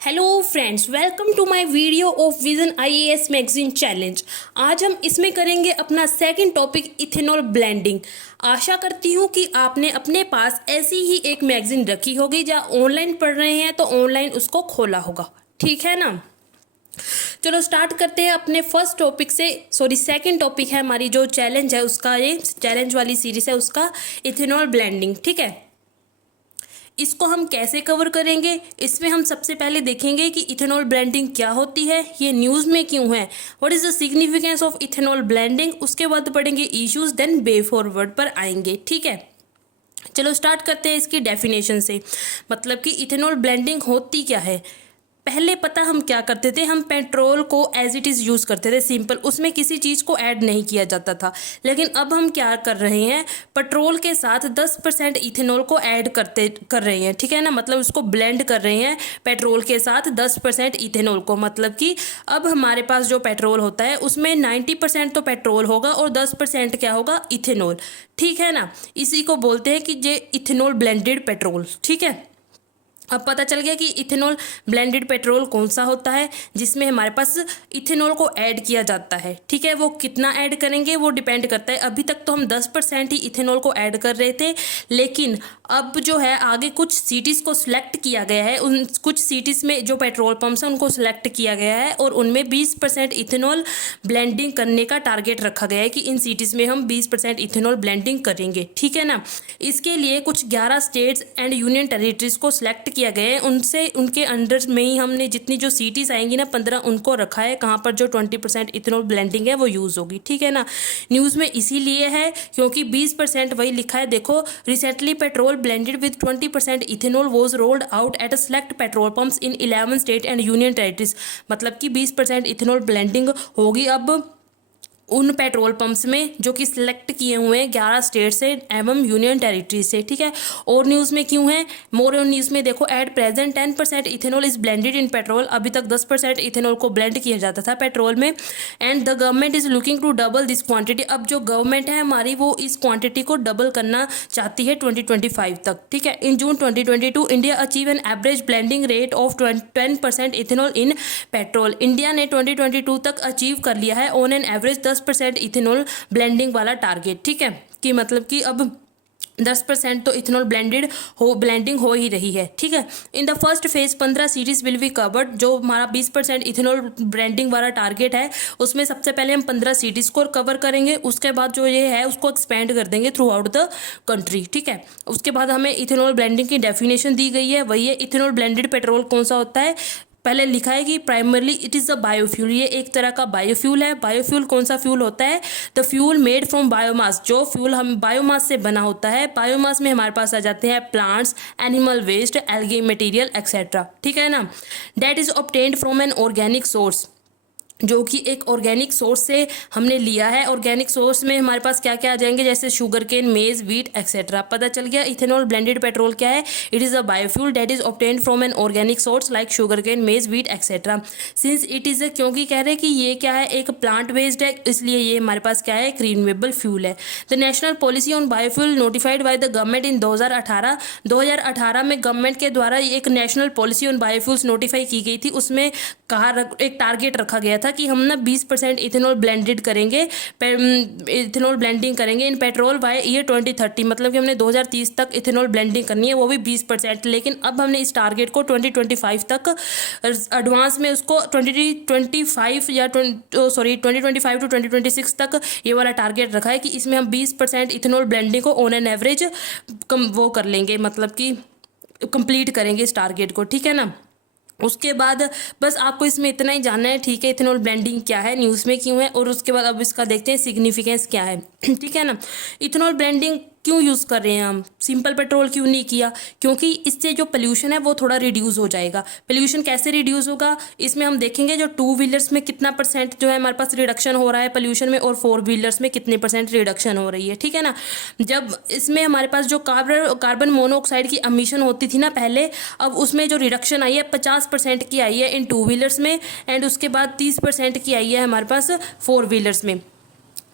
Hello friends, welcome to my video of Vision IAS magazine challenge. आज हम इसमें करेंगे अपना सेकंड टॉपिक इथेनॉल ब्लेंडिंग। आशा करती हूँ कि आपने अपने पास ऐसी ही एक मैगजीन रखी होगी, जहाँ ऑनलाइन पढ़ रहे हैं तो ऑनलाइन उसको खोला होगा। ठीक है ना। चलो स्टार्ट करते हैं अपने फर्स्ट टॉपिक से। सेकंड टॉपिक है हमारी जो चैलेंज है उसका, ये चैलेंज वाली सीरीज है उसका, इथेनॉल ब्लेंडिंग। ठीक है, इसको हम कैसे कवर करेंगे, इसमें हम सबसे पहले देखेंगे कि इथेनॉल ब्लेंडिंग क्या होती है, ये न्यूज़ में क्यों है, what is the significance of ethanol blending. उसके बाद पढ़ेंगे इश्यूज, देन वे फॉरवर्ड पर आएंगे। ठीक है, चलो स्टार्ट करते हैं इसकी डेफिनेशन से। मतलब कि इथेनॉल ब्लेंडिंग होती क्या है। पहले पता हम क्या करते थे, हम पेट्रोल को एज इट इज़ यूज़ करते थे, सिंपल, उसमें किसी चीज़ को ऐड नहीं किया जाता था। लेकिन अब हम क्या कर रहे हैं, पेट्रोल के साथ 10% इथेनॉल को ऐड कर रहे हैं। ठीक है ना, मतलब उसको ब्लेंड कर रहे हैं पेट्रोल के साथ 10% इथेनॉल को। मतलब कि अब हमारे पास जो पेट्रोल होता है उसमें 90% तो पेट्रोल होगा और 10% क्या होगा, इथेनॉल। ठीक है ना, इसी को बोलते हैं कि ये इथेनॉल ब्लेंडेड पेट्रोल। ठीक है, अब पता चल गया कि इथेनॉल ब्लेंडेड पेट्रोल कौन सा होता है, जिसमें हमारे पास इथेनॉल को ऐड किया जाता है। ठीक है, वो कितना ऐड करेंगे वो डिपेंड करता है। अभी तक तो हम 10% ही इथेनॉल को ऐड कर रहे थे, लेकिन अब जो है आगे कुछ सिटीज़ को सिलेक्ट किया गया है। उन कुछ सिटीज़ में जो पेट्रोल पंप्स हैं उनको सिलेक्ट किया गया है और उनमें 20% इथेनॉल ब्लेंडिंग करने का टारगेट रखा गया है कि इन सिटीज़ में हम 20% इथेनॉल ब्लेंडिंग करेंगे। ठीक है ना, इसके लिए कुछ 11 स्टेट्स एंड यूनियन टेरिटरीज को सिलेक्ट किया गया है। उनसे उनके अंडर में ही हमने जितनी जो सिटीज़ आएंगी ना 15, उनको रखा है कहाँ पर जो 20% इथेनॉल ब्लेंडिंग है वो यूज़ होगी। ठीक है ना, न्यूज़ में इसीलिए है क्योंकि 20% वही लिखा है। देखो, recently petrol blended with 20% ethanol was rolled out at a select petrol pumps in 11 state and union territories. मतलब कि 20% इथेनॉल ब्लेंडिंग होगी अब उन पेट्रोल पंप्स में जो कि सिलेक्ट किए हुए हैं 11 स्टेट से एवं यूनियन टेरिटरी से। ठीक है, और न्यूज़ में क्यों है, मोर ऑन न्यूज़ में देखो, at present 10% ethanol is blended in petrol. अभी तक 10% इथेनॉल को ब्लेंड किया जाता था पेट्रोल में। And the government is looking to double this quantity. अब जो गवर्नमेंट है हमारी वो इस क्वांटिटी को डबल करना चाहती है 2025 तक। ठीक है, इन जून 2022 India achieve an average blending rate of 10% ethanol in petrol. India ने 2022 तक अचीव कर लिया है on an average 10% ethanol blending वाला टारगेट। ठीक है, कि मतलब कि अब 10% तो इथेनॉल ब्लेंडिंग हो ही रही है। ठीक है, in the first phase 15 series will be covered. जो हमारा 20% इथेनॉल ब्लेंडिंग वाला टारगेट है उसमें सबसे पहले हम 15 सीरीज को कवर करेंगे। उसके बाद जो ये है उसको एक्सपेंड कर देंगे थ्रू आउट द कंट्री। ठीक है, उसके बाद हमें इथेनॉल ब्लेंडिंग की डेफिनेशन दी गई है, वही है इथेनॉल ब्लेंडेड पेट्रोल कौन सा होता है। पहले लिखा है कि primarily it is a biofuel, ये एक तरह का बायोफ्यूल है। बायोफ्यूल कौन सा फ्यूल होता है, the fuel made from biomass. जो फ्यूल हम बायोमास से बना होता है, बायोमास में हमारे पास आ जाते हैं plants, animal waste, algae material etcetera. ठीक है ना, that is obtained from an organic source, जो कि एक ऑर्गेनिक सोर्स से हमने लिया है। ऑर्गेनिक सोर्स में हमारे पास क्या क्या आ जाएंगे, जैसे sugar cane, maize, wheat etcetera. पता चल गया इथेनॉल ब्लेंडेड पेट्रोल क्या है, it is a biofuel that is obtained from an organic source like sugar cane, maize, wheat etcetera. Since it is, क्योंकि कह रहे हैं कि ये क्या है, एक प्लांट बेस्ड है, इसलिए ये हमारे पास क्या है, एक रिन्यूएबल फ्यूल है। The national policy on biofuel notified by the government in 2018 में गवर्नमेंट के द्वारा एक national policy on biofuels notify की गई थी। उसमें एक टारगेट रखा गया था कि हम ना 20% इथेनॉल ब्लेंडेड करेंगे, इथेनॉल ब्लेंडिंग करेंगे इन पेट्रोल बाय ईयर 2030। मतलब कि हमने 2030 तक इथेनॉल ब्लेंडिंग करनी है, वो भी 20%। लेकिन अब हमने इस टारगेट को 2025 तक एडवांस में उसको 2025 या 2025 टू 2026 तक ये वाला टारगेट रखा है कि इसमें हम 20% इथेनॉल ब्लेंडिंग को ऑन एन एवरेज वो कर लेंगे, मतलब कि कंप्लीट करेंगे इस टारगेट को। ठीक है ना, उसके बाद बस आपको इसमें इतना ही जानना है। ठीक है, इथेनॉल ब्लेंडिंग क्या है, न्यूज़ में क्यों है, और उसके बाद अब इसका देखते हैं सिग्निफिकेंस क्या है। ठीक है ना, इथेनॉल ब्लेंडिंग क्यों यूज़ कर रहे हैं हम, सिंपल पेट्रोल क्यों नहीं किया, क्योंकि इससे जो पोल्यूशन है वो थोड़ा रिड्यूस हो जाएगा। पोल्यूशन कैसे रिड्यूस होगा, इसमें हम देखेंगे जो 2 व्हीलर्स में कितना परसेंट जो है हमारे पास रिडक्शन हो रहा है पोल्यूशन में, और 4 व्हीलर्स में कितने % रिडक्शन हो रही है। ठीक है ना, जब इसमें हमारे पास जो कार्बन मोनोऑक्साइड की एमिशन होती थी ना पहले, अब उसमें जो रिडक्शन आई है 50% की आई है इन 2 व्हीलर्स में, एंड उसके बाद 30% की आई है हमारे पास 4 व्हीलर्स में।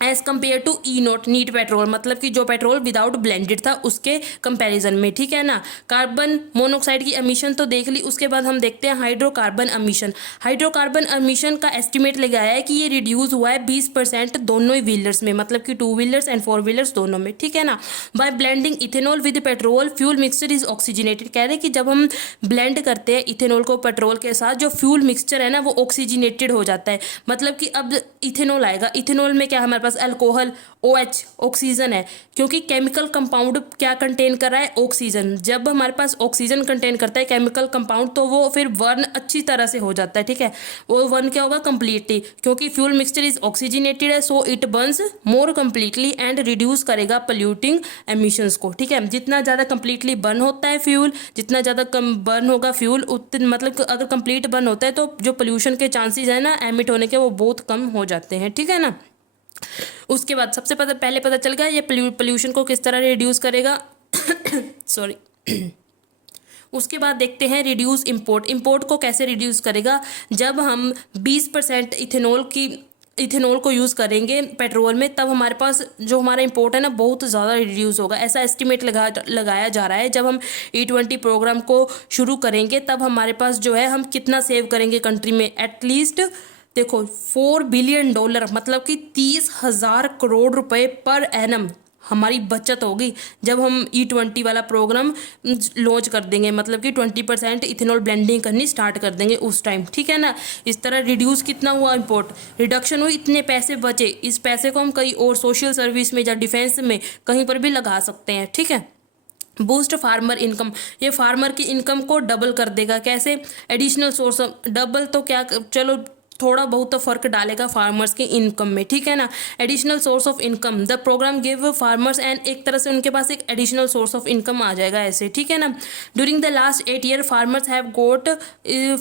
As compare to E naught neat petrol, मतलब कि जो पेट्रोल विदाउट ब्लेंडेड था उसके कंपैरिजन में, ठीक है ना। कार्बन मोनोऑक्साइड की एमिशन तो देख ली, उसके बाद हम देखते हैं हाइड्रोकार्बन एमिशन। हाइड्रोकार्बन एमिशन का एस्टिमेट लगाया है कि ये रिड्यूस हुआ है 20% दोनों ही व्हीलर्स में, मतलब कि 2 व्हीलर्स एंड 4 व्हीलर्स दोनों में, ठीक है ना। By blending ethanol with petrol fuel mixture is oxygenated, कह रहे हैं कि जब हम ब्लेंड करते हैं इथेनॉल को पेट्रोल के साथ, जो फ्यूल मिक्सचर है ना वो ऑक्सीजनेटेड हो जाता है। मतलब कि अब इथेनॉल आएगा, इथेनॉल में क्या हमारे पास अल्कोहल OH ऑक्सीजन है, क्योंकि केमिकल कंपाउंड क्या कंटेन कर रहा है, ऑक्सीजन। जब हमारे पास ऑक्सीजन कंटेन करता है केमिकल कंपाउंड तो वो फिर बर्न अच्छी तरह से हो जाता है, ठीक है। वो बर्न क्या होगा, कंप्लीटली, क्योंकि फ्यूल मिक्सचर इज ऑक्सीजनेटेड है, so it Burns more completely and reduce करेगा पोल्यूटिंग एमिशंस को, ठीक है। जितना ज़्यादा कंप्लीटली बर्न होता है फ्यूल, जितना ज़्यादा कम बर्न होगा फ्यूल, उतने मतलब अगर कंप्लीट बर्न होता है तो जो पोल्यूशन के चांसेस है ना एमिट होने के वो बहुत कम हो जाते हैं, ठीक है ना। उसके बाद सबसे पहले पता चल गया ये पोल्यूशन को किस तरह रिड्यूस करेगा सॉरी उसके बाद देखते हैं रिड्यूस इंपोर्ट को कैसे रिड्यूस करेगा। जब हम 20% इथेनॉल को यूज़ करेंगे पेट्रोल में, तब हमारे पास जो हमारा इंपोर्ट है ना बहुत ज़्यादा रिड्यूस होगा, ऐसा एस्टिमेट लगाया जा रहा है। जब हम E20 प्रोग्राम को शुरू करेंगे तब हमारे पास जो है हम कितना सेव करेंगे कंट्री में, एटलीस्ट देखो $4 बिलियन, मतलब कि 30,000 करोड़ रुपए पर एनम हमारी बचत होगी जब हम E20 वाला प्रोग्राम लॉन्च कर देंगे, मतलब कि 20% इथेनॉल ब्लेंडिंग करनी स्टार्ट कर देंगे उस टाइम, ठीक है ना। इस तरह रिड्यूस कितना हुआ, इंपोर्ट रिडक्शन हुई, इतने पैसे बचे, इस पैसे को हम कहीं और सोशल सर्विस में या डिफेंस में कहीं पर भी लगा सकते हैं, ठीक है। बूस्ट फार्मर इनकम, ये फार्मर की इनकम को डबल कर देगा, कैसे, एडिशनल सोर्स ऑफ, डबल तो क्या, चलो थोड़ा बहुत तो फर्क डालेगा फार्मर्स की इनकम में, ठीक है ना। Additional source of income, the program give farmers and एक तरह से उनके पास एक एडिशनल सोर्स ऑफ इनकम आ जाएगा ऐसे, ठीक है ना। During the last 8 year farmers have got,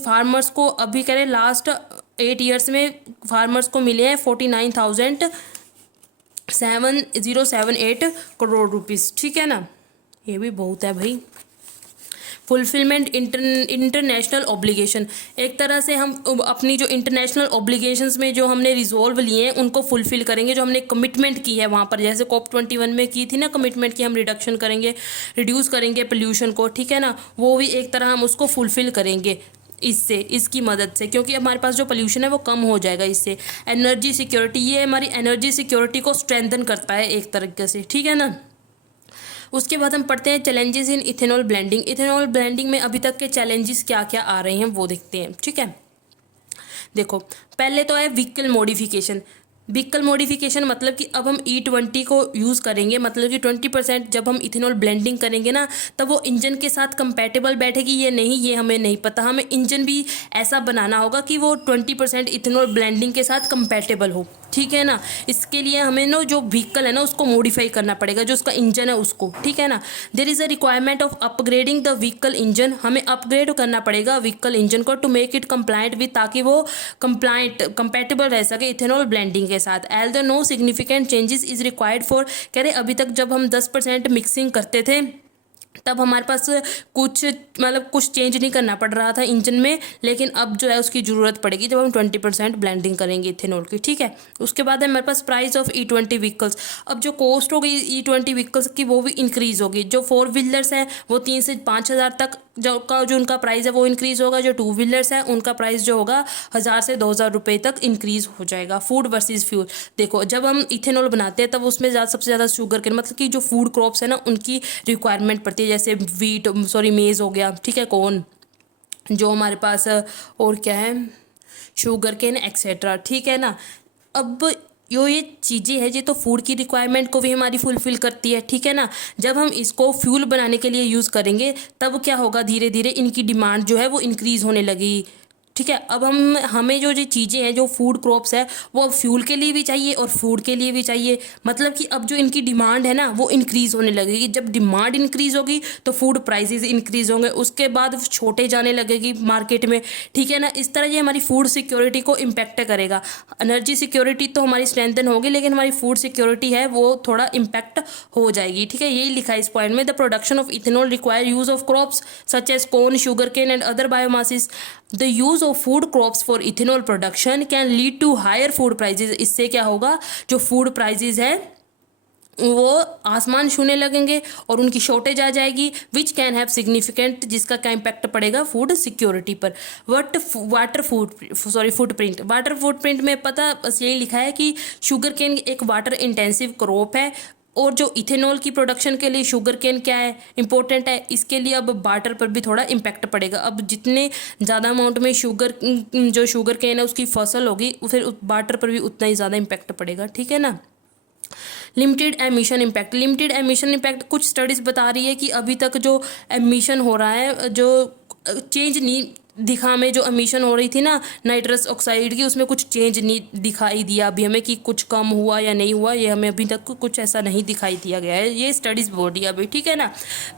farmers को अभी कह रहे लास्ट 8 ईयर्स में फार्मर्स को मिले हैं 49,7078 करोड़ रुपीज़, ठीक है ना। ये भी बहुत है भाई। फुलफिलमेंट इंटरनेशनल ऑब्लिगेशन, एक तरह से हम अपनी जो इंटरनेशनल ऑब्लिगेशंस में जो हमने रिजॉल्व लिए हैं उनको फुलफिल करेंगे, जो हमने कमिटमेंट की है वहाँ पर, जैसे COP21 में की थी ना कमिटमेंट की हम रिडक्शन करेंगे, रिड्यूस करेंगे पोल्यूशन को, ठीक है ना। वो भी एक तरह हम उसको फुलफिल करेंगे इसकी मदद से, क्योंकि हमारे पास जो पोल्यूशन है वो कम हो जाएगा इससे। एनर्जी सिक्योरिटी, ये हमारी एनर्जी सिक्योरिटी को स्ट्रेंथन करता है एक तरीके से, ठीक है ना। उसके बाद हम पढ़ते हैं challenges in ethanol blending. Ethanol blending में अभी तक के चैलेंजेस क्या क्या आ रहे हैं वो देखते हैं, ठीक है। देखो पहले तो है व्हीकल मॉडिफिकेशन। व्हीकल मॉडिफिकेशन मतलब कि अब हम E20 को यूज़ करेंगे, मतलब कि 20% जब हम इथेनॉल ब्लेंडिंग करेंगे ना तब वो इंजन के साथ कंपैटिबल बैठेगी ये नहीं, ये हमें नहीं पता। हमें इंजन भी ऐसा बनाना होगा कि वो 20% इथेनॉल ब्लेंडिंग के साथ कंपैटिबल हो, ठीक है ना। इसके लिए हमें ना जो व्हीकल है ना उसको मॉडिफाई करना पड़ेगा, जो उसका इंजन है उसको, ठीक है ना। There is a requirement of upgrading the vehicle engine, हमें अपग्रेड करना पड़ेगा व्हीकल इंजन को to make it compliant with, ताकि वो कंपैटिबल रह सके इथेनॉल ब्लेंडिंग के साथ। L the no significant changes is required for, कह रहे अभी तक जब हम 10% मिक्सिंग करते थे तब हमारे पास कुछ चेंज नहीं करना पड़ रहा था इंजन में, लेकिन अब जो है उसकी ज़रूरत पड़ेगी जब हम 20% ब्लेंडिंग करेंगे इथेनॉल की, ठीक है। उसके बाद है हमारे पास प्राइस ऑफ E20 व्हीकल्स। अब जो कॉस्ट होगी E20 व्हीकल्स की वो भी इंक्रीज़ होगी। जो 4 व्हीलर्स हैं वो 3 से 5,000 तक जो उनका प्राइस है वो इंक्रीज़ होगा। जो 2 व्हीलर्स हैं उनका प्राइस जो होगा 1,000 से 2,000 रुपये तक इंक्रीज़ हो जाएगा। फूड वर्सेस फ्यूल, देखो जब हम इथेनॉल बनाते हैं तब उसमें सबसे ज़्यादा शुगर केन, मतलब कि जो फूड क्रॉप्स है ना उनकी रिक्वायरमेंट पड़ती है, जैसे मेज़ हो गया, ठीक है, कॉर्न, जो हमारे पास और क्या है, शुगर केन एक्सेट्रा, ठीक है ना। अब ये चीज़ें हैं ये तो फूड की रिक्वायरमेंट को भी हमारी फुलफिल करती है, ठीक है ना। जब हम इसको फ्यूल बनाने के लिए यूज़ करेंगे तब क्या होगा, धीरे धीरे इनकी डिमांड जो है वो इंक्रीज़ होने लगी, ठीक है। अब हमें जो चीज़ें हैं, जो फूड क्रॉप्स है वो अब फ्यूल के लिए भी चाहिए और फूड के लिए भी चाहिए, मतलब कि अब जो इनकी डिमांड है ना वो इंक्रीज़ होने लगेगी। जब डिमांड इंक्रीज़ होगी तो फूड प्राइसेस इंक्रीज़ होंगे, उसके बाद छोटे जाने लगेगी मार्केट में, ठीक है ना। इस तरह ये हमारी फूड सिक्योरिटी को इम्पैक्ट करेगा। एनर्जी सिक्योरिटी तो हमारी स्ट्रेंथन होगी, लेकिन हमारी फूड सिक्योरिटी है वो थोड़ा इम्पैक्ट हो जाएगी, ठीक है। यही लिखा है इस पॉइंट में, the production of ethanol require use of crops such as corn, sugar cane and other biomasses. The use of food crops for ethanol production can lead to higher food prices. इससे क्या होगा, जो food prizes है वो आसमान छूने लगेंगे और उनकी शॉर्टेज आ जाएगी, विच कैन हैव सिग्निफिकेंट, जिसका क्या इम्पैक्ट पड़ेगा फूड सिक्योरिटी पर। वाटर फुटप्रिंट में पता बस यही लिखा है कि शुगर केन एक वाटर इंटेंसिव क्रॉप है, और जो इथेनॉल की प्रोडक्शन के लिए शुगर केन क्या है, इंपॉर्टेंट है। इसके लिए अब वाटर पर भी थोड़ा इम्पैक्ट पड़ेगा। अब जितने ज़्यादा अमाउंट में जो शुगर केन है उसकी फसल होगी, फिर वाटर पर भी उतना ही ज़्यादा इम्पैक्ट पड़ेगा, ठीक है ना। लिमिटेड एमिशन इम्पैक्ट कुछ स्टडीज़ बता रही है कि अभी तक जो एमिशन हो रहा है, जो चेंज नहीं दिखा, में जो एमिशन हो रही थी ना नाइट्रस ऑक्साइड की, उसमें कुछ चेंज नहीं दिखाई दिया अभी हमें कि कुछ कम हुआ या नहीं हुआ, ये हमें अभी तक कुछ ऐसा नहीं दिखाई दिया गया है, ये स्टडीज़ बोल रही है अभी, ठीक है ना।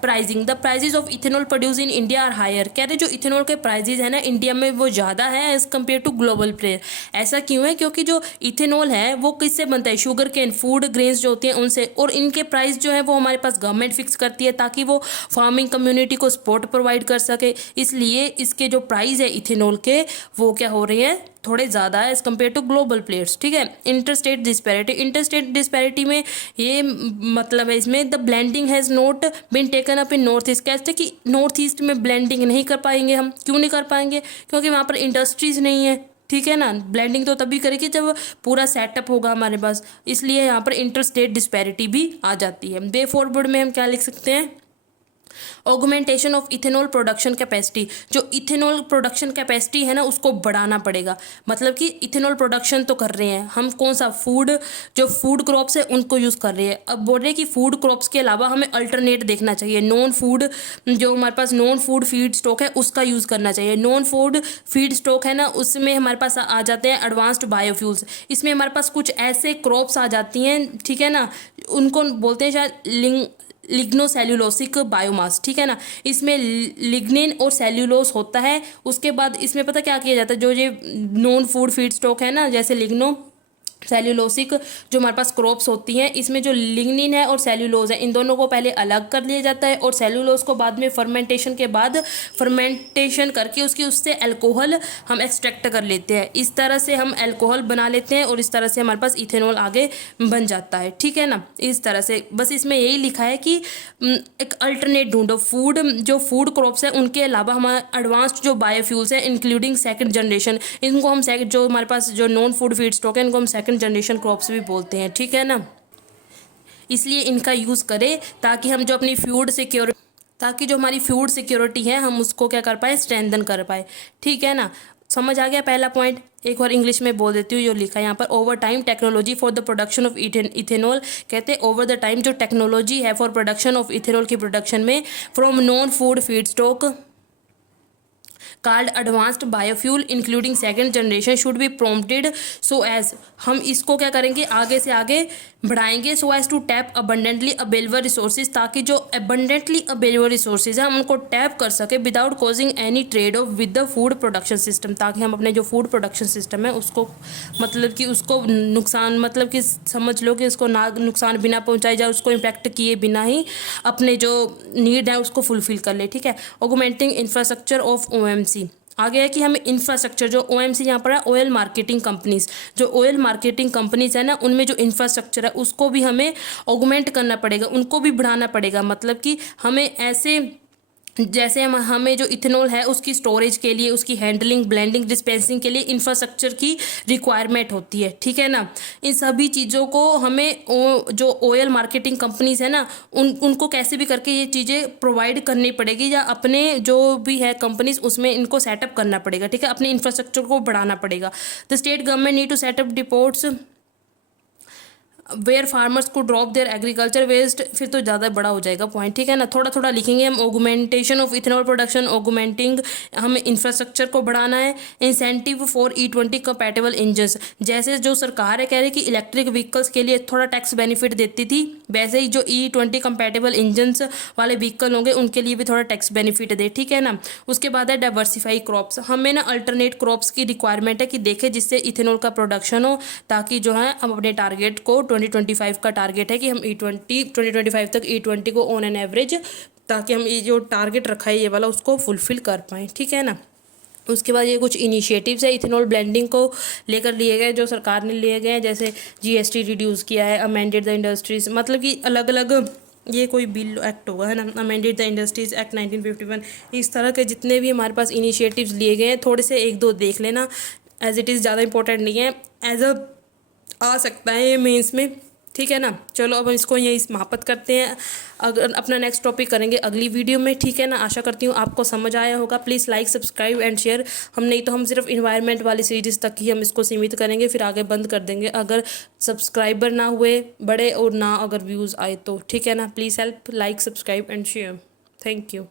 Pricing, the prices of ethanol produce in India are higher. कह रहे जो इथेनॉल के प्राइजेज है ना इंडिया में वो ज़्यादा है as compare to global player. ऐसा क्यों है, क्योंकि जो इथेनॉल है वो किससे बनता है, शुगर केन, फूड ग्रेन्स जो होती हैं उनसे, और इनके प्राइस जो है वो हमारे पास गवर्नमेंट फिक्स करती है ताकि वो फार्मिंग कम्युनिटी को सपोर्ट प्रोवाइड कर सके। इसलिए इसके जो प्राइस है इथेनॉल के वो क्या हो रही है, थोड़े ज़्यादा है as compare to global players, ठीक है। इंटरस्टेट डिस्पैरिटी में ये मतलब है, इसमें the blending has not been taken up in north east. कहते कि नॉर्थ ईस्ट में ब्लेंडिंग नहीं कर पाएंगे हम, क्यों नहीं कर पाएंगे, क्योंकि वहाँ पर इंडस्ट्रीज नहीं है, ठीक है ना। ब्लेंडिंग तो तभी करेगी जब पूरा सेटअप होगा हमारे पास, इसलिए यहाँ पर इंटरस्टेट डिस्पैरिटी भी आ जाती है। वे फॉरवर्ड में हम क्या लिख सकते हैं, augmentation of ethanol production capacity. जो इथेनॉल प्रोडक्शन कैपेसिटी है ना उसको बढ़ाना पड़ेगा। मतलब कि इथेनॉल प्रोडक्शन तो कर रहे हैं हम, कौन सा जो फूड क्रॉप्स है उनको यूज़ कर रहे हैं। अब बोल रहे हैं कि फूड क्रॉप्स के अलावा हमें अल्टरनेट देखना चाहिए, जो हमारे पास नॉन फूड फीड स्टॉक है उसका यूज़ करना चाहिए। नॉन फूड फीड स्टॉक है ना, उसमें हमारे पास आ जाते हैं एडवांस्ड बायोफ्यूल्स। इसमें हमारे पास कुछ ऐसे क्रॉप्स आ जाती हैं, ठीक है ना, उनको बोलते हैं शायद लिग्नोसेल्यूलोसिक बायोमास, ठीक है ना। इसमें लिग्निन और सेल्यूलोस होता है। उसके बाद इसमें पता क्या किया जाता है, जो ये नॉन फूड फीड स्टॉक है ना, जैसे लिग्नो सेल्यूलोसिक जो हमारे पास क्रॉप्स होती हैं, इसमें जो लिग्निन है और सेल्यूलोज है, इन दोनों को पहले अलग कर लिया जाता है, और सेल्यूलोज को बाद में फर्मेंटेशन के बाद फर्मेंटेशन करके उससे अल्कोहल हम एक्सट्रैक्ट कर लेते हैं। इस तरह से हम अल्कोहल बना लेते हैं और इस तरह से हमारे पास इथेनॉल आगे बन जाता है, ठीक है ना। इस तरह से बस इसमें यही लिखा है कि एक अल्टरनेट ढूंढो, जो फूड क्रॉप्स है उनके अलावा हमारे एडवांस्ड जो बायोफ्यूल्स है इंक्लूडिंग सेकंड जनरेशन, इनको हम जो हमारे पास जो नॉन फूड फीड स्टॉक है इनको हम सेकंड जनरेशन क्रॉप्स भी बोलते हैं, ठीक है ना। इसलिए इनका यूज़ करें ताकि हम जो अपनी जो हमारी फूड सिक्योरिटी है हम उसको क्या कर पाए, स्ट्रेंथन कर पाए, ठीक है ना। समझ आ गया पहला पॉइंट। एक और इंग्लिश में बोल देती हूँ, जो लिखा है यहाँ पर, over time technology for the production of ethanol. कहते हैं ओवर द टाइम जो टेक्नोलॉजी है फॉर प्रोडक्शन ऑफ इथेनॉल की प्रोडक्शन में from non food feed stock called advanced biofuel including second generation should be prompted so as, हम इसको क्या करेंगे आगे से आगे बढ़ाएंगे, so as to tap abundantly available resources, ताकि जो अबंडेंटली अवेलेबल रिसोर्सेज है हम उनको टैप कर सके without causing any trade off with the food production system, ताकि हम अपने जो फूड प्रोडक्शन सिस्टम है उसको मतलब कि उसको नुकसान, मतलब कि समझ लो कि उसको ना नुकसान बिना पहुंचाए जाए, उसको इम्पैक्ट किए बिना ही अपने जो नीड है उसको फुलफिल कर ले, ठीक है। ऑगमेंटिंग इंफ्रास्ट्रक्चर ऑफ ओएमसी, आगे है कि हमें इंफ्रास्ट्रक्चर, जो ओएमसी यहाँ पर है ऑयल मार्केटिंग कंपनीज, जो ऑयल मार्केटिंग कंपनीज है ना उनमें जो इंफ्रास्ट्रक्चर है उसको भी हमें ऑगमेंट करना पड़ेगा, उनको भी बढ़ाना पड़ेगा। मतलब कि हमें ऐसे जैसे हमें जो इथेनॉल है उसकी स्टोरेज के लिए, उसकी हैंडलिंग, ब्लेंडिंग, डिस्पेंसिंग के लिए इंफ्रास्ट्रक्चर की रिक्वायरमेंट होती है, ठीक है ना। इन सभी चीज़ों को हमें जो ऑयल मार्केटिंग कंपनीज है ना उनको कैसे भी करके ये चीज़ें प्रोवाइड करनी पड़ेगी, या अपने जो भी है कंपनीज उसमें इनको सेटअप करना पड़ेगा, ठीक है। अपने इंफ्रास्ट्रक्चर को बढ़ाना पड़ेगा। The state government need to set up depots where farmers को ड्रॉप देयर एग्रीकल्चर वेस्ट, फिर तो ज़्यादा बड़ा हो जाएगा पॉइंट, ठीक है ना। थोड़ा थोड़ा लिखेंगे हम। Augmentation of ethanol production, augmenting, हमें इंफ्रास्ट्रक्चर को बढ़ाना है। Incentive for E20 compatible engines, जैसे जो सरकार है कह रही है कि इलेक्ट्रिक व्हीकल्स के लिए थोड़ा टैक्स बेनिफिट देती थी, वैसे ही जो E20 कंपैटिबल इंजन्स वाले व्हीकल होंगे उनके लिए भी थोड़ा टैक्स बेनिफिट दे, ठीक है ना। उसके बाद है डाइवर्सिफाई क्रॉप्स, हमें ना अल्टरनेट क्रॉप्स की रिक्वायरमेंट है कि देखें जिससे इथेनॉल का प्रोडक्शन हो, ताकि जो है हम अपने टारगेट को 2025 का टारगेट है कि हम 2025 तक E20 को ऑन एन एवरेज, ताकि हम ये जो टारगेट रखा है ये वाला उसको फुलफिल कर पाएँ, ठीक है ना। उसके बाद ये कुछ इनिशिएटिव्स है इथेनॉल ब्लेंडिंग को लेकर लिए गए जो सरकार ने लिए गए हैं, जैसे जीएसटी रिड्यूस किया है, अमेंडेड द इंडस्ट्रीज, मतलब कि अलग अलग ये कोई बिल एक्ट होगा है ना, अमेंडेड द इंडस्ट्रीज एक्ट 1951। इस तरह के जितने भी हमारे पास इनिशिएटिव्स लिए गए हैं थोड़े से एक दो देख लेना, एज इट इज़ ज़्यादा इंपॉर्टेंट नहीं है, एज अ आ सकता है ये मेंस में, ठीक है ना। चलो अब इसको यही समाप्त करते हैं, अगर अपना नेक्स्ट टॉपिक करेंगे अगली वीडियो में, ठीक है ना। आशा करती हूँ आपको समझ आया होगा। Please like subscribe and share. हम नहीं तो हम सिर्फ इन्वायरमेंट वाली सीरीज़ तक ही हम इसको सीमित करेंगे, फिर आगे बंद कर देंगे अगर सब्सक्राइबर ना हुए बड़े और ना अगर व्यूज़ आए तो, ठीक है ना। Please help like subscribe and share. Thank you.